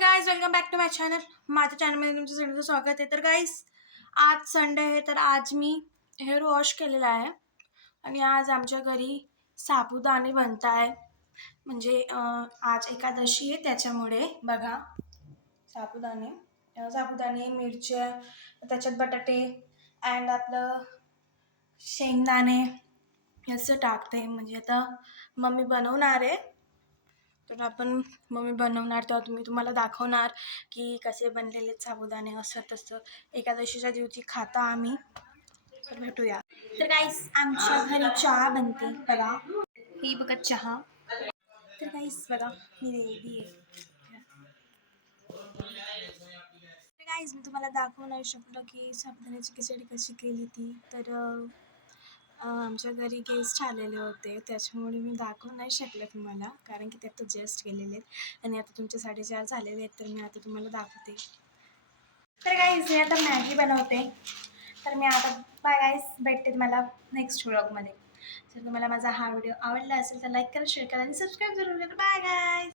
Guys, welcome back to my channel. माझ्या चॅनलमध्ये तुमचं सगळ्यांचं स्वागत आहे. तर गाइस, आज संडे आहे, तर आज मी हेअर वॉश केलेला आहे आणि आज आमच्या घरी साबुदाणे बनत आहे. म्हणजे आज एकादशी आहे, त्याच्यामुळे बघा साबुदाणे मिरच्या, त्याच्यात बटाटे अँड आपलं शेंगदाणे असं टाकते. म्हणजे आता मम्मी बनवणार आहे, तर आपण मम्मी बनवणार तेव्हा मी तुम्हाला दाखवणार की कसे बनलेले साबुदाणे असं तसं. एकादशीच्या दिवशी खाता आम्ही. तर भेटूया. तर गाईस, आमच्या घरी चहा बनते बघा. ही बघा चहा. तर गाईस बघा, मी रेडी आहे. तर गाईस, मी तुम्हाला दाखवू नाही शकलो की साबुदाण्याची खिचडी कशी केली ती. तर आमच्या घरी गेस्ट आलेले होते, त्याच्यामुळे मी दाखवू नाही शकले तुम्हाला, कारण की ते आता जस्ट गेलेले आहेत आणि आता तुमचे 4:30 झालेले आहेत. तर मी आता तुम्हाला दाखवते. तर गाईज, मी आता मॅगी बनवते. तर मी आता बाय गाईज, भेटते तुम्हाला नेक्स्ट व्लॉगमध्ये. जर तुम्हाला माझा हा व्हिडिओ आवडला असेल तर लाईक करा, शेअर करा आणि सबस्क्राईब जरूर करा. Bye guys.